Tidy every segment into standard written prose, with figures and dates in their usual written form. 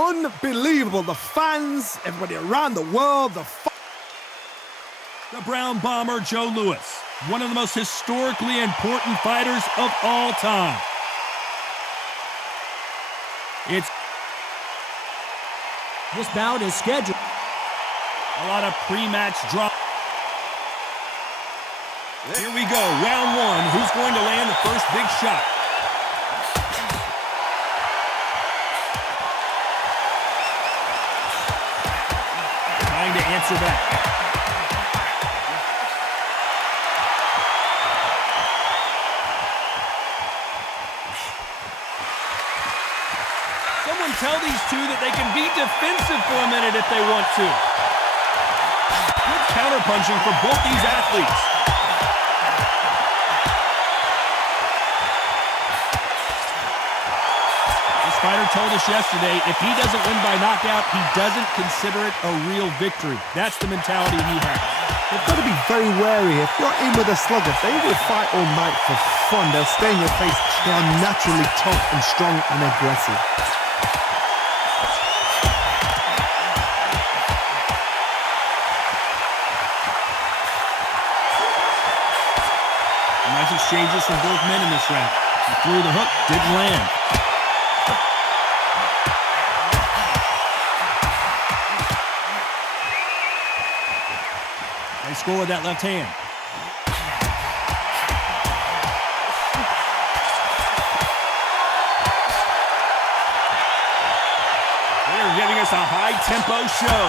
unbelievable. The fans, everybody around the world, the Brown Bomber Joe Louis, one of the most historically important fighters of all time. This bout is scheduled. A lot of pre-match drama. Here we go, round one. Who's going to land the first big shot? Trying to answer back. Someone tell these two that they can be defensive for a minute if they want to. Good counterpunching for both these athletes. This fighter told us yesterday, if he doesn't win by knockout, he doesn't consider it a real victory. That's the mentality he has. They've got to be very wary. If you're in with a slugger, they will fight all night for fun. They'll stay in your face. They are naturally tough and strong and aggressive. Nice exchanges from both men in this round. He threw the hook, didn't land. They score with that left hand. They're giving us a high-tempo show.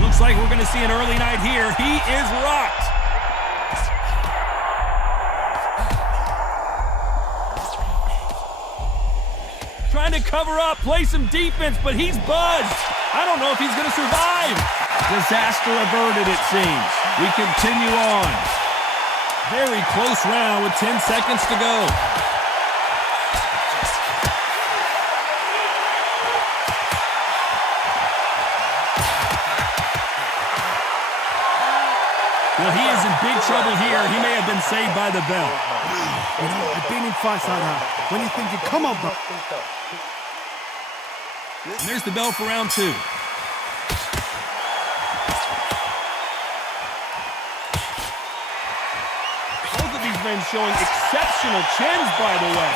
Looks like we're going to see an early night here. He is rocked. Trying to cover up, play some defense, but he's buzzed. I don't know if he's going to survive. Disaster averted, it seems. We continue on. Very close round with 10 seconds to go. Well, he is in big trouble here. He may have been saved by the bell. You know, I've been in fights like that. When you think you come on, bro. And there's the bell for round two. Both of these men showing exceptional chins, by the way.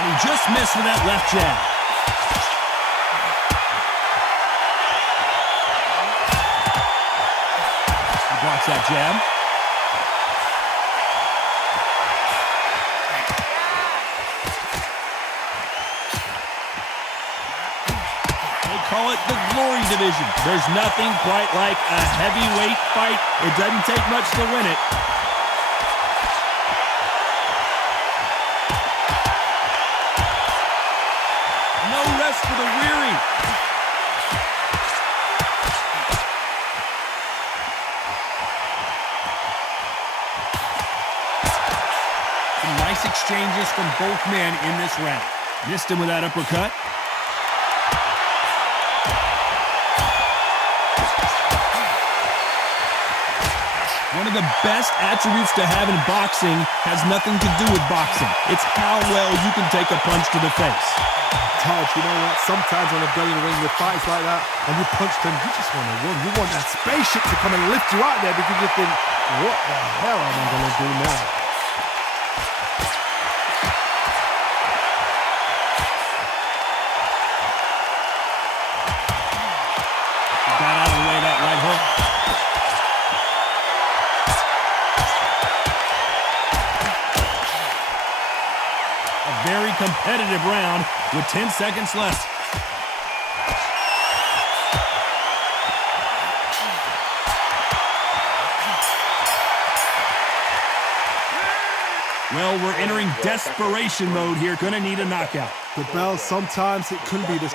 And he just missed with that left jab. He blocks that jab. Call it the glory division. There's nothing quite like a heavyweight fight. It doesn't take much to win it. No rest for the weary. Some nice exchanges from both men in this round. Missed him with that uppercut. One of the best attributes to have in boxing has nothing to do with boxing. It's how well you can take a punch to the face. Todd, you know what? Sometimes when I go in the ring with fights like that and you punch them, you just want to run. You want that spaceship to come and lift you out there because you think, what the hell am I going to do now? Got out of the way of that right hook. Very competitive round with 10 seconds left. Well, we're entering desperation mode here. Gonna need a knockout. The bell, sometimes it could be this.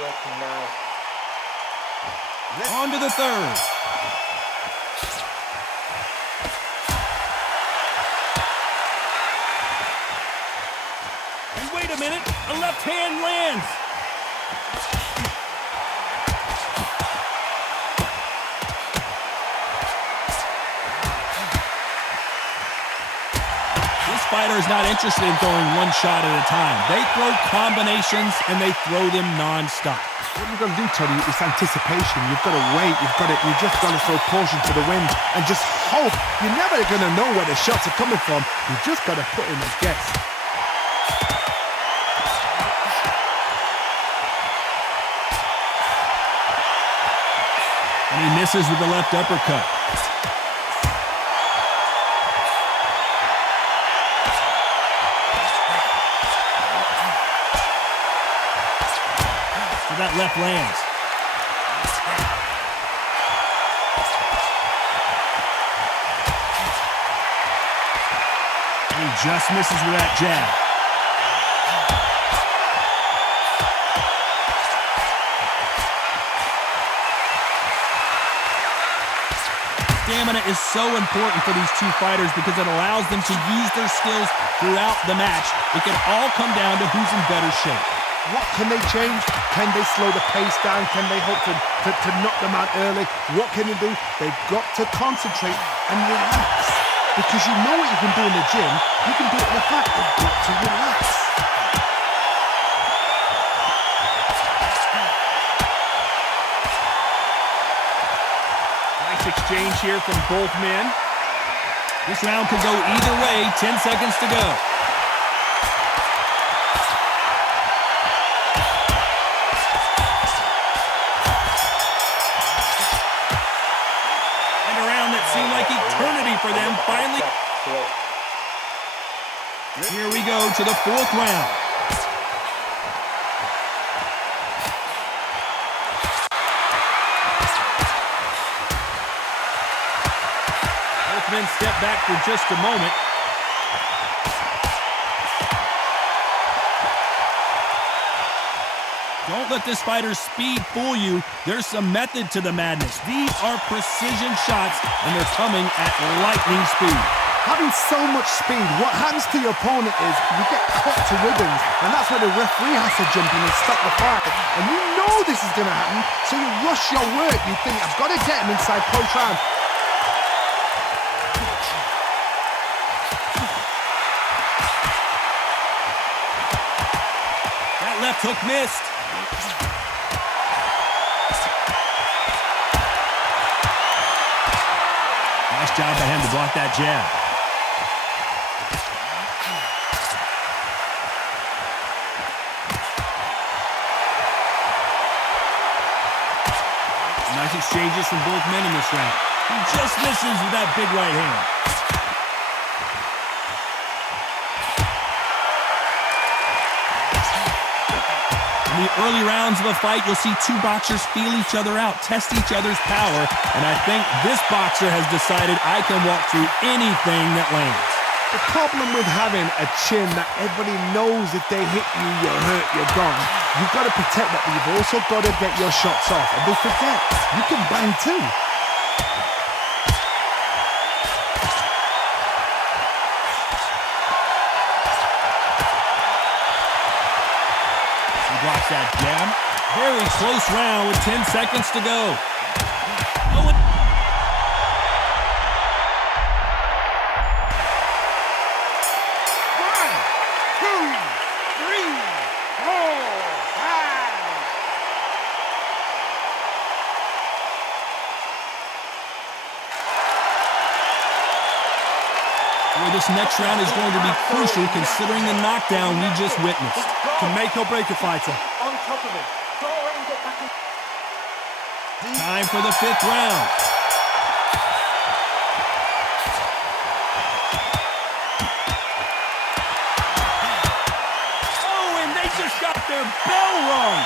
On to the third. Wait a minute, a left hand lands. fighter is not interested in throwing one shot at a time. They throw combinations, and they throw them non-stop. What you've got to do, Tony, is anticipation. You've got to wait. You just got to throw caution to the wind and just hope. You're never going to know where the shots are coming from. You just got to put in a guess. And he misses with the left uppercut. So that left lands. And he just misses with that jab. Stamina is so important for these two fighters because it allows them to use their skills throughout the match. It can all come down to who's in better shape. What can they change? Can they slow the pace down? Can they hope to knock them out early? What can they do? They've got to concentrate and relax. Because you know what you can do in the gym, you can do it in the fight. You've got to relax. Exchange here from both men. This round could go either way. 10 seconds to go. And a round that seemed like eternity for them finally. Here we go to the fourth round. Men step back for just a moment. Don't let this fighter's speed fool you. There's some method to the madness. These are precision shots, and they're coming at lightning speed. Having so much speed, what happens to your opponent is you get caught to rhythms, and that's where the referee has to jump in and stop the fight. And you know this is going to happen, so you rush your work. You think, I've got to get him inside close round. Left hook missed. Nice job by him to block that jab. Nice exchanges from both men in this round. He just misses with that big right hand. In the early rounds of a fight, you'll see two boxers feel each other out, test each other's power, and I think this boxer has decided I can walk through anything that lands. The problem with having a chin that everybody knows if they hit you, you're hurt, you're gone. You've got to protect that, but you've also got to get your shots off. And don't forget, you can bang too. Blocks that jab. Very close round with 10 seconds to go. Oh, it... One, two, three, four, five. Well, this next round is going to be crucial considering the knockdown we just witnessed. To make or break a fighter. On top of it. Time for the fifth round. Oh, and they just got their bell rung.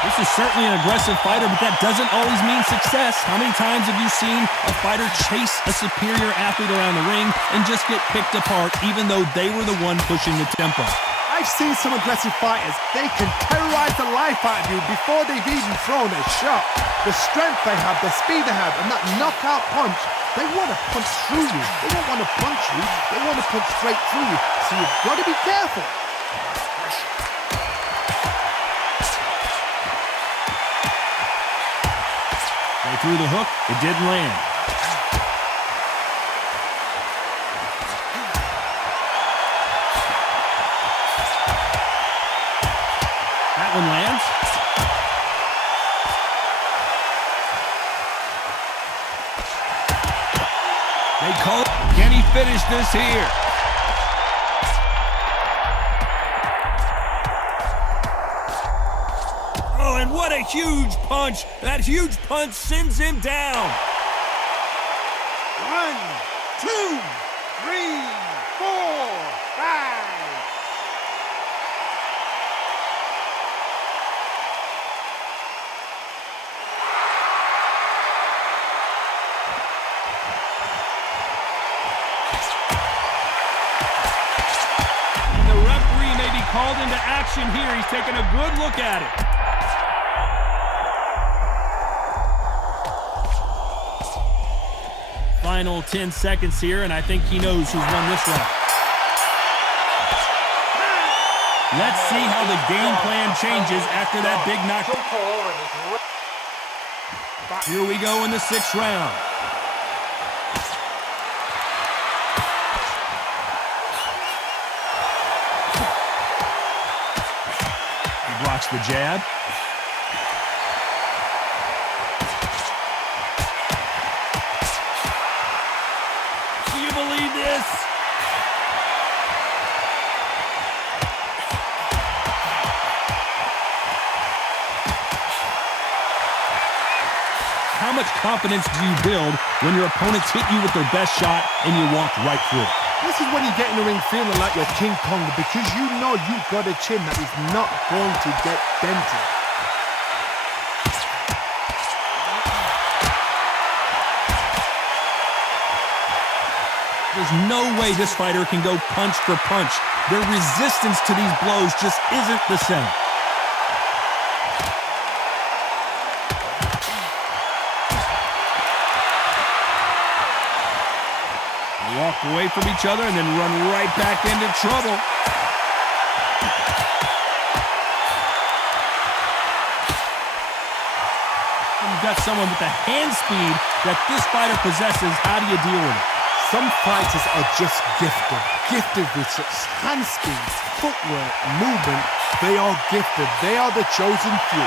This is certainly an aggressive fighter, but that doesn't always mean success. How many times have you seen a fighter chase a superior athlete around the ring and just get picked apart even though they were the one pushing the tempo? I've seen some aggressive fighters. They can terrorize the life out of you before they've even thrown a shot. The strength they have, the speed they have, and that knockout punch, they want to punch through you. They don't want to punch you. They want to punch straight through you. So you've got to be careful. threw the hook. It didn't land. That one lands. They call it. Can he finish this here? Oh, and what a huge punch. That huge punch sends him down. 1, 2, 3, 4, 5. The referee may be called into action here. He's taking a good look at it. Final 10 seconds here, and I think he knows who's won this round. Let's see how the game plan changes after that big knockout. Here we go in the 6th round. He blocks the jab. This. How much confidence do you build when your opponents hit you with their best shot and you walk right through it? This is when you get in the ring feeling like you're King Kong because you know you've got a chin that is not going to get dented. There's no way this fighter can go punch for punch. Their resistance to these blows just isn't the same. They walk away from each other and then run right back into trouble. You've got someone with the hand speed that this fighter possesses. How do you deal with it? Some fighters are just gifted with such hand speed, footwork, movement. They are gifted. They are the chosen few.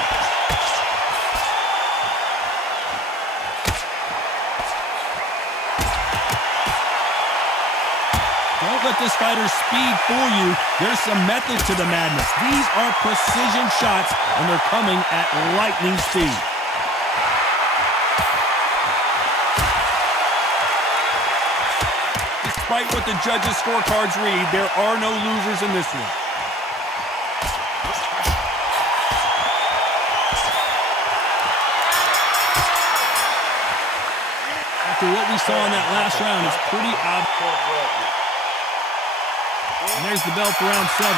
Don't let this fighter's speed fool you. There's some method to the madness. These are precision shots, and they're coming at lightning speed. Despite what the judges' scorecards read, there are no losers in this one. After what we saw in that last round, it's pretty obvious. And there's the bell for round 7.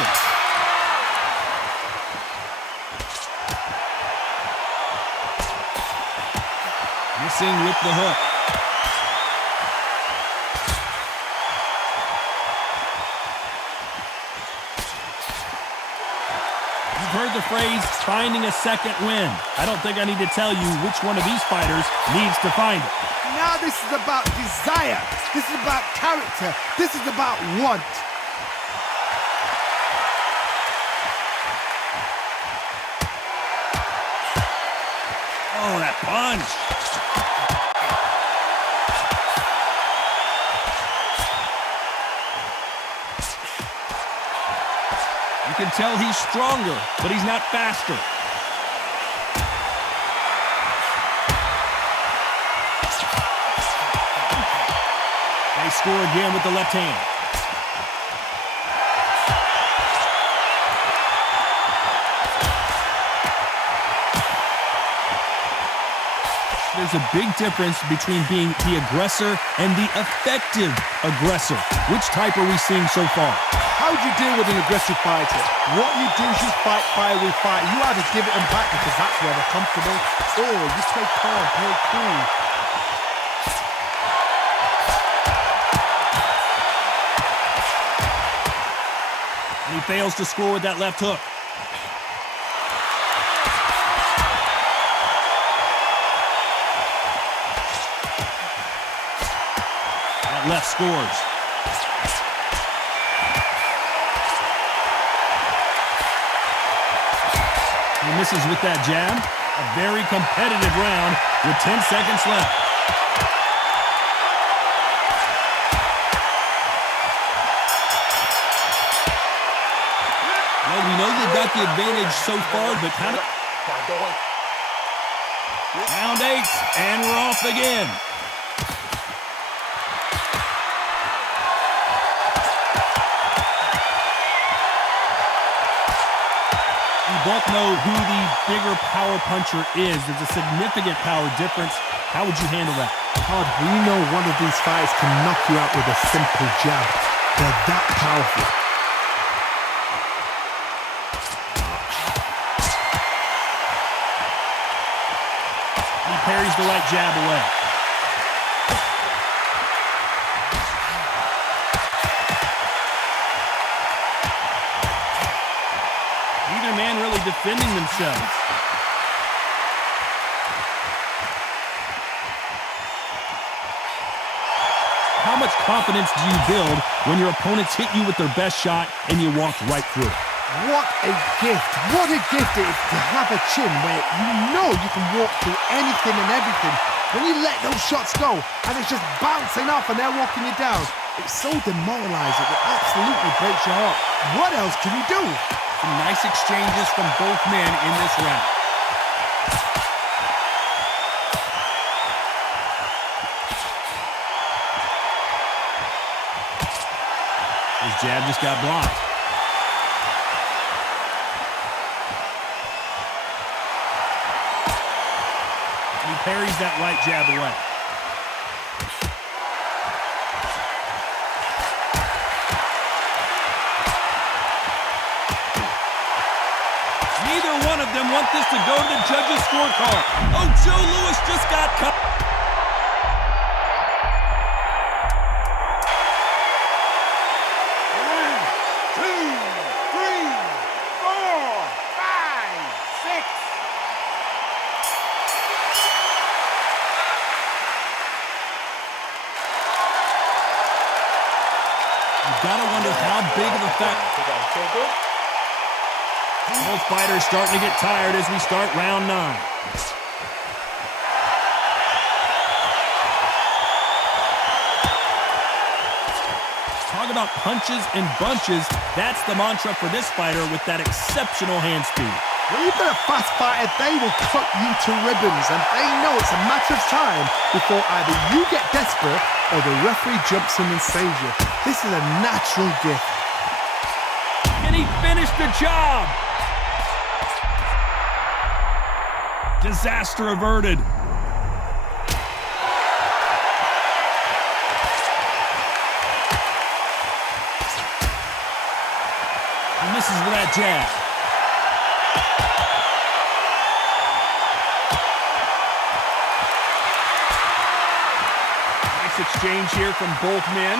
Missing with the hook. Heard the phrase, finding a second win. I don't think I need to tell you which one of these fighters needs to find it. Now this is about desire. This is about character. This is about want. Oh, that punch. You can tell he's stronger, but he's not faster. They score again with the left hand. There's a big difference between being the aggressor and the effective aggressor. Which type are we seeing so far? How do you deal with an aggressive fighter? What you do is you fight fire with fire. You either give it them back because that's where they're comfortable, or you play calm, play cool. And he fails to score with that left hook. left scores. He misses with that jab. A very competitive round with 10 seconds left. Well, we know they've got the advantage so far, but kind of... Round 8, and we're off again. We both know who the bigger power puncher is. There's a significant power difference. How would you handle that? Todd, we know one of these fighters can knock you out with a simple jab. They're that powerful. He parries the right jab away. Neither man really defending themselves. How much confidence do you build when your opponents hit you with their best shot and you walk right through it? What a gift. What a gift it is to have a chin where you know you can walk through anything and everything. When you let those shots go and it's just bouncing off and they're walking you down, it's so demoralizing. It absolutely breaks your heart. What else can you do? Some nice exchanges from both men in this round. His jab just got blocked. He parries that right jab away. Neither one of them want this to go to the judges' scorecard. Oh, Joe Louis just got cut. Gotta wonder how big of a factor. Both fighters starting to get tired as we start round 9. Talk about punches and bunches. That's the mantra for this fighter with that exceptional hand speed. When you've got a fast fighter, they will cut you to ribbons, and they know it's a matter of time before either you get desperate or the referee jumps in and saves you. This is a natural gift. And he finished the job. Disaster averted. He misses with that jab. Exchange here from both men.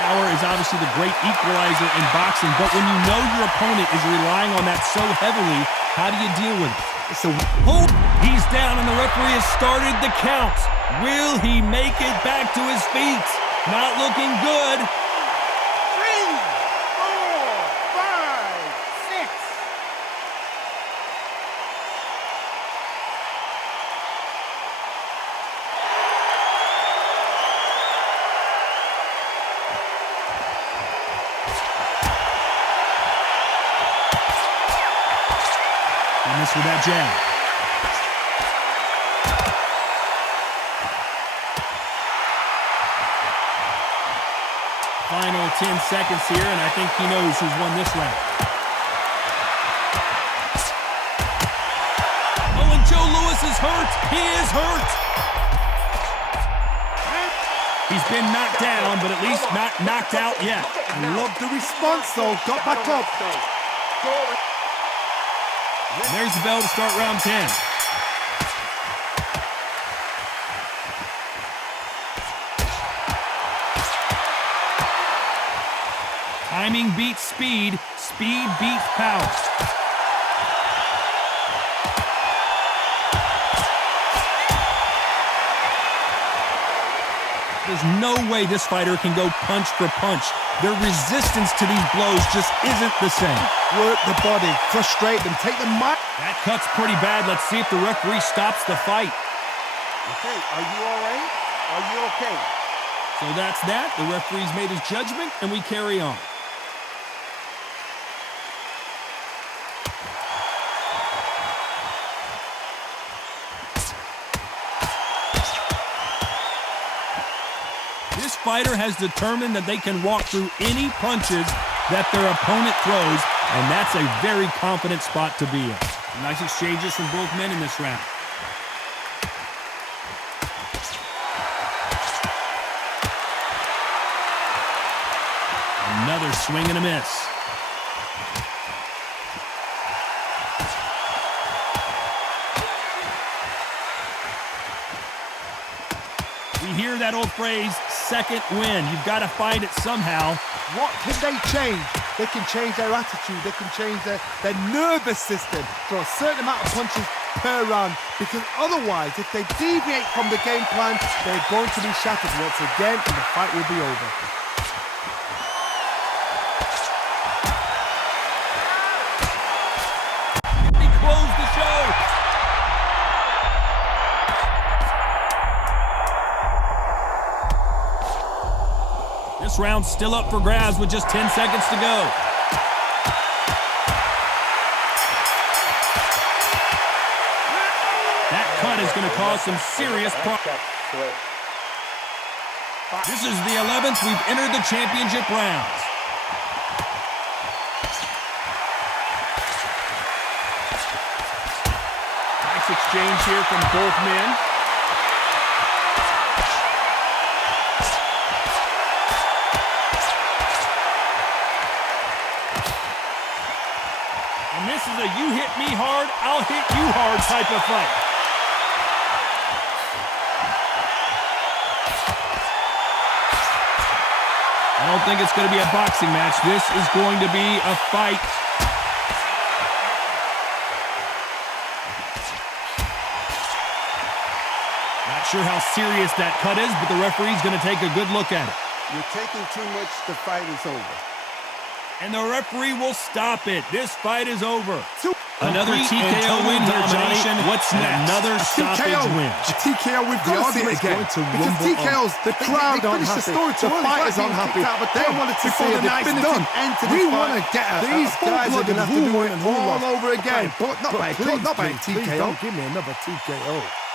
Power is obviously the great equalizer in boxing, but when you know your opponent is relying on that so heavily, how do you deal with it? So, he's down and the referee has started the count. Will he make it back to his feet? Not looking good. With that jab. Final 10 seconds here, and I think he knows who's won this round. Oh, and Joe Louis is hurt. He is hurt. He's been knocked down, but at least not knocked out yet. I love the response, though. Got back up. And there's the bell to start round 10. Timing beats speed. Speed beats power. There's no way this fighter can go punch for punch. Their resistance to these blows just isn't the same. Work the body, frustrate them, take the mic. That cut's pretty bad. Let's see if the referee stops the fight. Okay, are you all right? Are you okay? So that's that. The referee's made his judgment, and we carry on. This fighter has determined that they can walk through any punches that their opponent throws, and that's a very confident spot to be in. Nice exchanges from both men in this round. Another swing and a miss. We hear that old phrase, second win. You've got to find it somehow. What can they change? They can change their attitude. They can change their nervous system. Throw a certain amount of punches per round. Because otherwise, if they deviate from the game plan, they're going to be shattered once again and the fight will be over. He closed the show. This round's still up for grabs with just 10 seconds to go. That cut is going to cause some serious problems. This is the 11th we've entered the championship rounds. Nice exchange here from both men. And this is a you hit me hard, I'll hit you hard type of fight. I don't think it's going to be a boxing match. This is going to be a fight. Not sure how serious that cut is, but the referee's going to take a good look at it. You're taking too much. The fight is over. And the referee will stop it. This fight is over. Another TKO win here, Johnny. What's next? Another stoppage win. A TKO with the argument again. Because TKOs, the crowd aren't happy. The fighters aren't happy. They wanted to see a definitive end to this fight. We want to get these guys are going to have to do it all over again. But not by TKO. Give me another TKO.